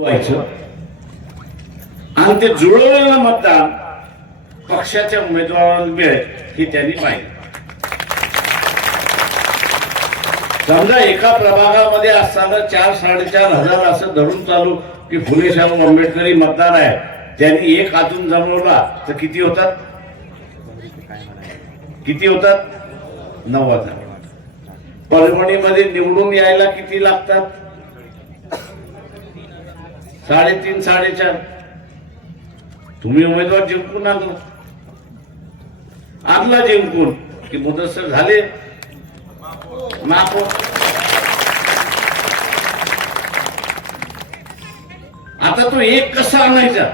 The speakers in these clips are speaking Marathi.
व्हायचं. आणि ते जुळवलेलं मतदान पक्षाच्या उमेदवाराला मिळेल हे त्यांनी पाहिलं. समजा एका प्रभागामध्ये असताना चार साडेचार हजार असं धरून चालू की फुले शाहू आंबेडकरी मतदार आहे. त्यांनी एक हातून जमवला तर किती होतात? किती होतात? नऊ हजार. परभणीमध्ये निवडून यायला किती लागतात? साडेतीन साडेचार. तुम्ही उमेदवार जिंकून आणला. आणला जिंकून. की मुदसर झाले. हो. आता तो एक कसा आणायचा?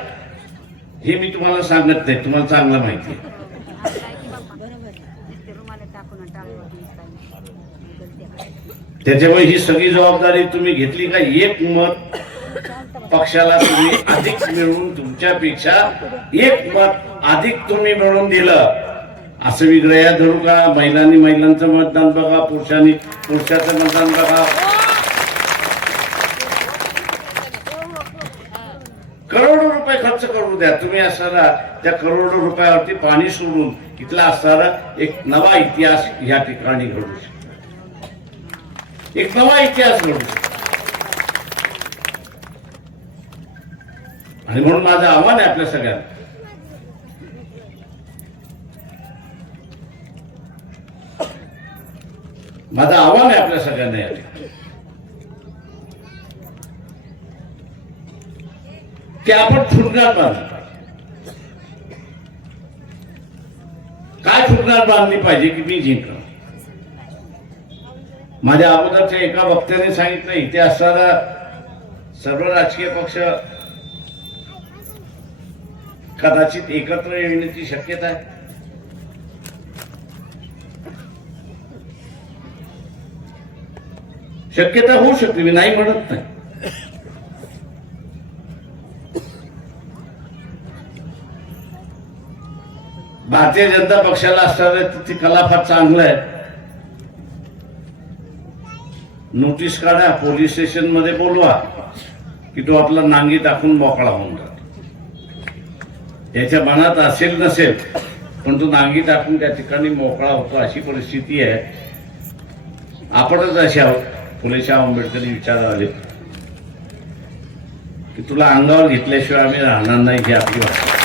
हे मी तुम्हाला सांगत नाही. तुम्हाला चांगला माहिती आहे. त्याच्यामुळे ही सगळी जबाबदारी तुम्ही घेतली का? एक मत पक्षाला तुम्ही अधिक मिळवून तुमच्यापेक्षा एक मत अधिक तुम्ही मिळवून दिलं. असं विग्रह धरू का महिलांनी महिलांचं मतदान बघा पुरुषांनी पुरुषाचं मतदान बघा. करोडो रुपये खर्च करू द्या. तुम्ही असणारा त्या करोडो रुपयावरती पाणी सोडून इथला असणारा एक नवा इतिहास या ठिकाणी घडू शकतो. एक नवा इतिहास घडू शकतो. आणि म्हणून माझं आव्हान आहे आपल्या सगळ्यांना. माझं आव्हान आहे आपल्या सगळ्यांना या ते आपण फुटणार बांधलं पाहिजे. काय फुटणार बांधली पाहिजे की मी जिंकणार माझ्या अगोदरच्या एका वक्त्याने सांगितलं इथे असणारा सर्व राजकीय पक्ष कदाचित एकत्र येण्याची शक्यता आहे. शक्यता होऊ शकते मी नाही म्हणत नाही. भारतीय जनता पक्षाला असणारे तिथे कला फार चांगलं आहे. नोटीस काढा पोलीस स्टेशनमध्ये बोलवा की तो आपला नांगी टाकून मोकळा होऊन जातो. त्याच्या मनात असेल नसेल पण तो नांगी टाकून त्या ठिकाणी मोकळा होतो अशी परिस्थिती आहे. आपणच असे आहोत फुलेशाह आंबेडकरी विचार आले की तुला अंगावर घेतल्याशिवाय आम्ही राहणार नाही ही आपली भाषा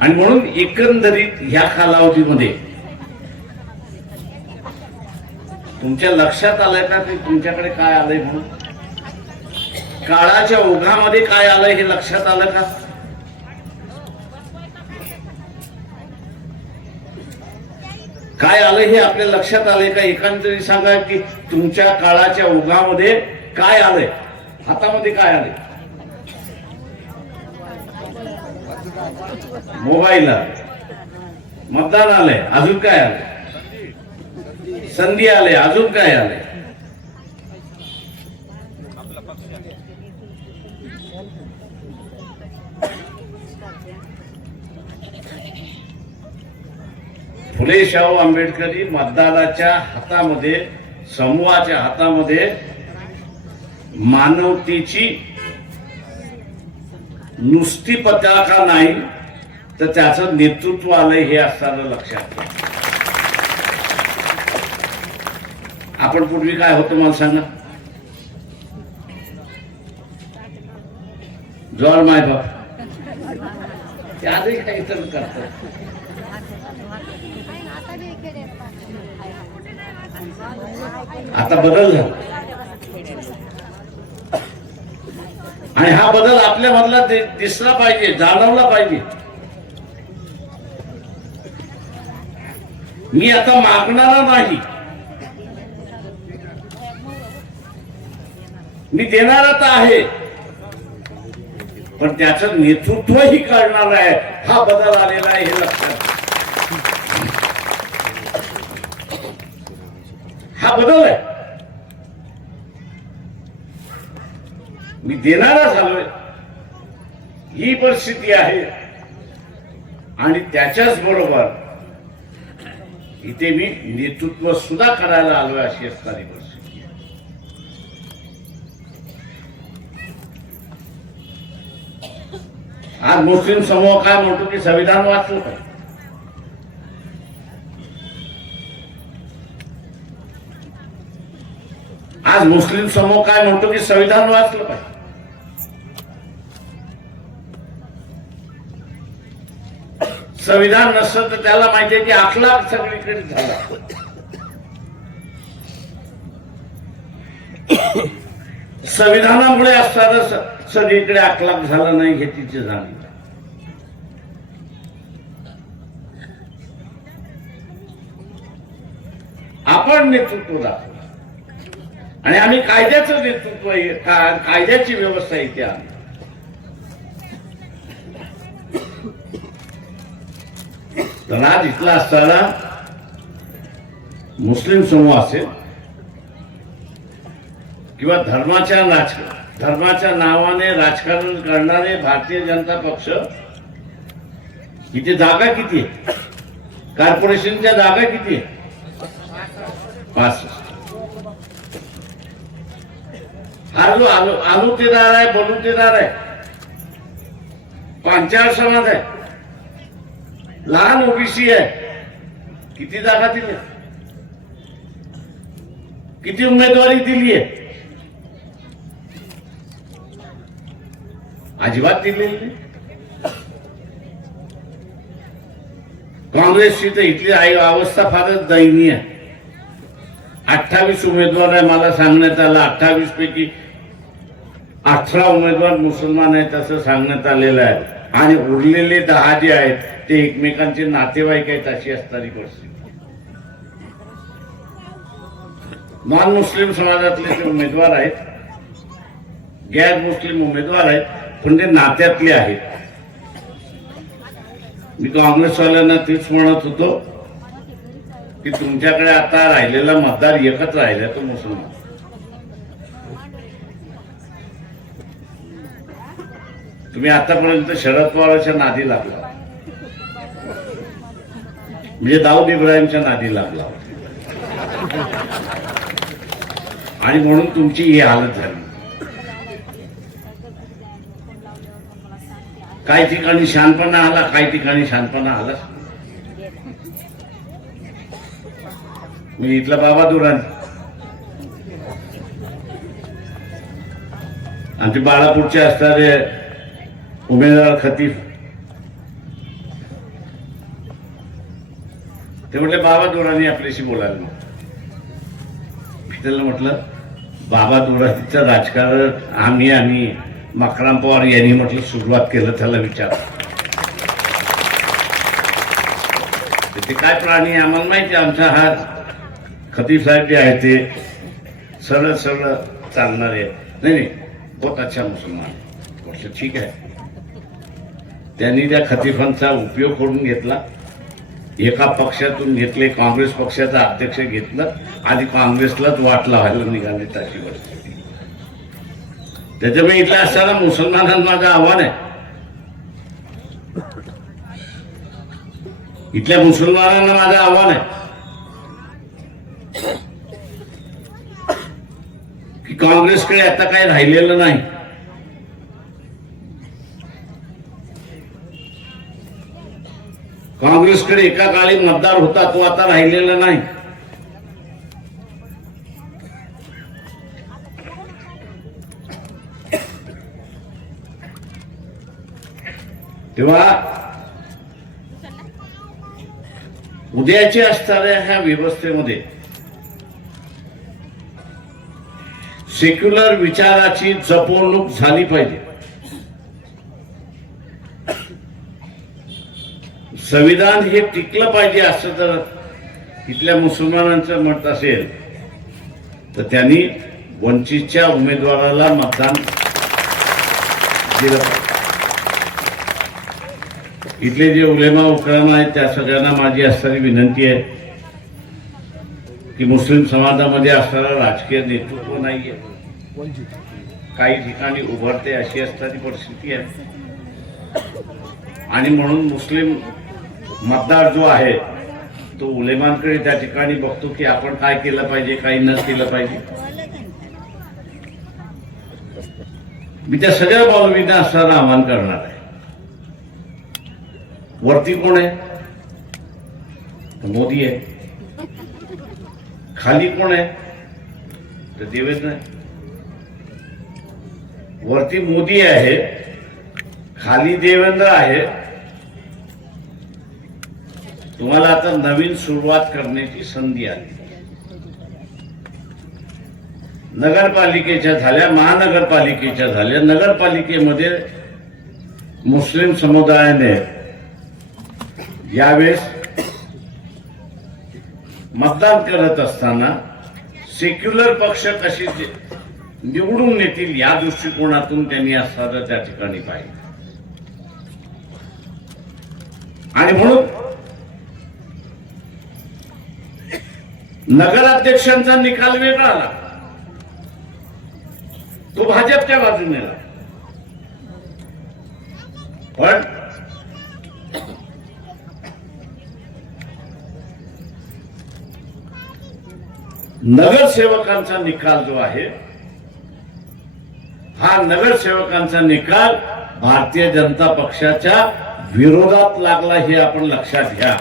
आणि म्हणून एकंदरीत ह्या कालावधीमध्ये तुमच्या लक्षात आलंय का ते तुमच्याकडे काय आलंय म्हणून? काळाच्या ओघामध्ये काय आलंय हे लक्षात आलं का? काय आलं हे आपल्या लक्षात आलंय का? एकांतरी सांगा की तुमच्या काळाच्या ओघामध्ये काय आलंय? हातामध्ये काय आलंय? मोबाईल आले मतदान आलंय. अजून काय आलंय? संधी आले अजून काय आले फुले शाहू आंबेडकरी मतदानाच्या हातामध्ये समूहाच्या हातामध्ये मानवतेची नुसती पताका नाही तर त्याचं नेतृत्व आलंय हे असताना लक्षात घ्या. आपण पूर्वी काय होतं मला सांगा? जोर माय बाप. ते आजही काहीतरी करतात. आता बदल झाला. आणि हा बदल आपल्या मधला दिसला पाहिजे जाणवला पाहिजे. मी आता मागणारा नाही. मी देणारा तर आहे. पण त्याचं नेतृत्वही करणार आहे. हा बदल आलेला आहे हे लक्षात हा बदल आहे. मी देणारा झालोय. ही परिस्थिती आहे. आणि त्याच्याच बरोबर इथे मी नेतृत्व सुद्धा करायला आलोय अशी असणारी आज मुस्लिम समूह काय म्हणतो की संविधान वाचलं पाहिजे. आज मुस्लिम समूह काय म्हणतो की संविधान वाचलं पाहिजे. संविधान नसतं तर त्याला माहिती आहे की अखलाक सगळीकडे झाला. संविधानामुळे असताना सगळीकडे आकलाप झाला नाही हे तिचे जाणीव आपण नेतृत्व दाखवलं आणि आम्ही कायद्याचं नेतृत्व कायद्याची व्यवस्था इथे आम्ही. तर आज इथला असताना मुस्लिम समूह असेल किंवा धर्माच्या नाच धर्माच्या नावाने राजकारण करणारे भारतीय जनता पक्ष इथे जागा किती आहे? कॉर्पोरेशनच्या जागा किती आहे? पासष्ट. आलो आलो तेदार आहे बलुतेदार आहे. पांचाळ समाज आहे. लहान ओबीसी आहे. किती जागा दिली? किती उमेदवारी दिली आहे? अजिबात दिलेली नाही. काँग्रेसची तर इथली अवस्था फारच दयनीय आहे. अठ्ठावीस उमेदवार आहे मला सांगण्यात आलं. अठ्ठावीस पैकी अठरा उमेदवार मुसलमान आहेत असं सांगण्यात आलेलं आहे. आणि उरलेले दहा जे आहेत ते एकमेकांचे नातेवाईक आहेत अशी असणारी परिस्थिती. नॉन मुस्लिम समाजातले ते उमेदवार आहेत गैर मुस्लिम उमेदवार आहेत पण ते नात्यातले आहेत. मी काँग्रेसवाल्यांना तेच म्हणत होतो की तुमच्याकडे आता राहिलेला मतदार एकच राहिला तो मुसलमान. तुम्ही आतापर्यंत शरद पवारांच्या नादी लागला. म्हणजे दाऊद इब्राहिमच्या नादी लागला. आणि म्हणून तुमची ही हालत झाली. काही ठिकाणी शानपणा आला काही ठिकाणी शानपणा आला. मी इथला बाबा दुरान. आमचे बाळापूरचे असणारे उमेदवार खतीफ ते म्हटले बाबा दुरानी आपल्याशी बोलायला मग मी त्याला म्हटलं बाबा दुरानीचं राजकारण आम्ही आम्ही माकराम पवार यांनी म्हटलं सुरुवात केलं त्याला विचार ते काय प्राणी आम्हाला माहिती आमचा हा खतीब साहेब जे आहे ते सरळ सरळ चालणारे नाही नाही बहुत अच्छा मुसलमान म्हटलं ठीक आहे. त्यांनी त्या खतीफांचा उपयोग करून घेतला. एका पक्षातून घेतले काँग्रेस पक्षाचा अध्यक्ष घेतलं आणि काँग्रेसलाच वाट लावायला निघाले त्याची परिस्थिती त्याच्यामुळे इथला असताना मुसलमानांना माझं आव्हान आहे. इथल्या मुसलमानांना माझं आव्हान आहे. की काँग्रेसकडे आता काही राहिलेलं नाही. काँग्रेसकडे एका काळी मतदार होता तो आता राहिलेला नाही. तेव्हा उद्याची असणाऱ्या ह्या व्यवस्थेमध्ये सेक्युलर विचाराची जपवणूक झाली पाहिजे. संविधान हे टिकलं पाहिजे असं जर इथल्या मुसलमानांचं मत असेल तर त्यांनी वंचितच्या उमेदवाराला मतदान दिलं पाहिजे. इथले जे उलेमा उकरामा आहेत त्या सगळ्यांना माझी असणारी विनंती आहे की मुस्लिम समाजामध्ये असणारा राजकीय नेतृत्व नाहीये. काही ठिकाणी उभारते अशी असणारी परिस्थिती आहे. आणि म्हणून मुस्लिम मतदार जो आहे तो उलेमांकडे त्या ठिकाणी बघतो की आपण काय केलं पाहिजे काय न केलं पाहिजे. मी त्या सगळ्या बाबींना असणारं आव्हान करणार आहे. वरती कोण आहे? मोदी आहे. खाली कोण आहे? तर देवेंद्र आहे. वरती मोदी आहे. खाली देवेंद्र आहे. तुम्हाला आता नवीन सुरुवात करण्याची संधी आली. नगरपालिकेच्या झाल्या महानगरपालिकेच्या झाल्या. नगरपालिकेमध्ये मुस्लिम समुदायाने यावेळेस मतदान करत असताना सेक्युलर पक्ष कसे निवडून येतील या दृष्टिकोनातून त्यांनी असताना त्या ठिकाणी पाहिजे आणि म्हणून नगराध्यक्षांचा निकाल वेगळा आला. तो भाजपच्या बाजूने आला. पण नगरसेवकांचा निकाल जो आहे हा नगरसेवकांचा निकाल भारतीय जनता पक्षाच्या विरोधात लागला हे आपण लक्षात घ्या.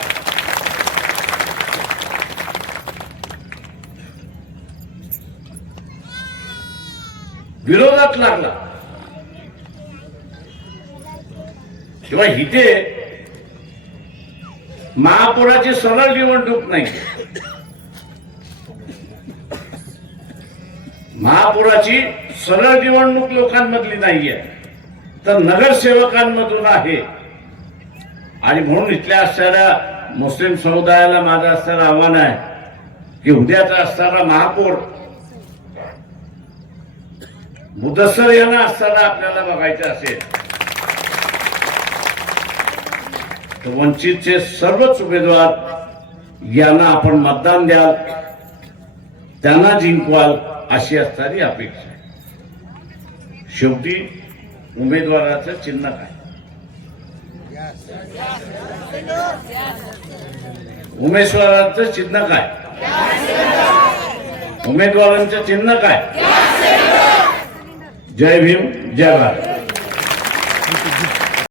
विरोधात लागला. किंवा इथे महापौराची सरळ निवडणूक नाही. महापुराची सरळ निवडणूक लोकांमधली नाहीये. तर नगरसेवकांमधून आहे. आणि म्हणून इथल्या असणाऱ्या मुस्लिम समुदायाला माझं असणारं आव्हान आहे की उद्याचा असणारा महापौर मुदस्सर यांना असताना आपल्याला बघायचं असेल तर वंचितचे सर्वच उमेदवार यांना आपण मतदान द्याल त्यांना जिंकवाल अशी असणारी अपेक्षा आहे. शेवटी उमेदवाराचं चिन्ह काय? उमेदवारांचं चिन्ह काय? उमेदवारांचं चिन्ह काय? जय भीम जय भारत.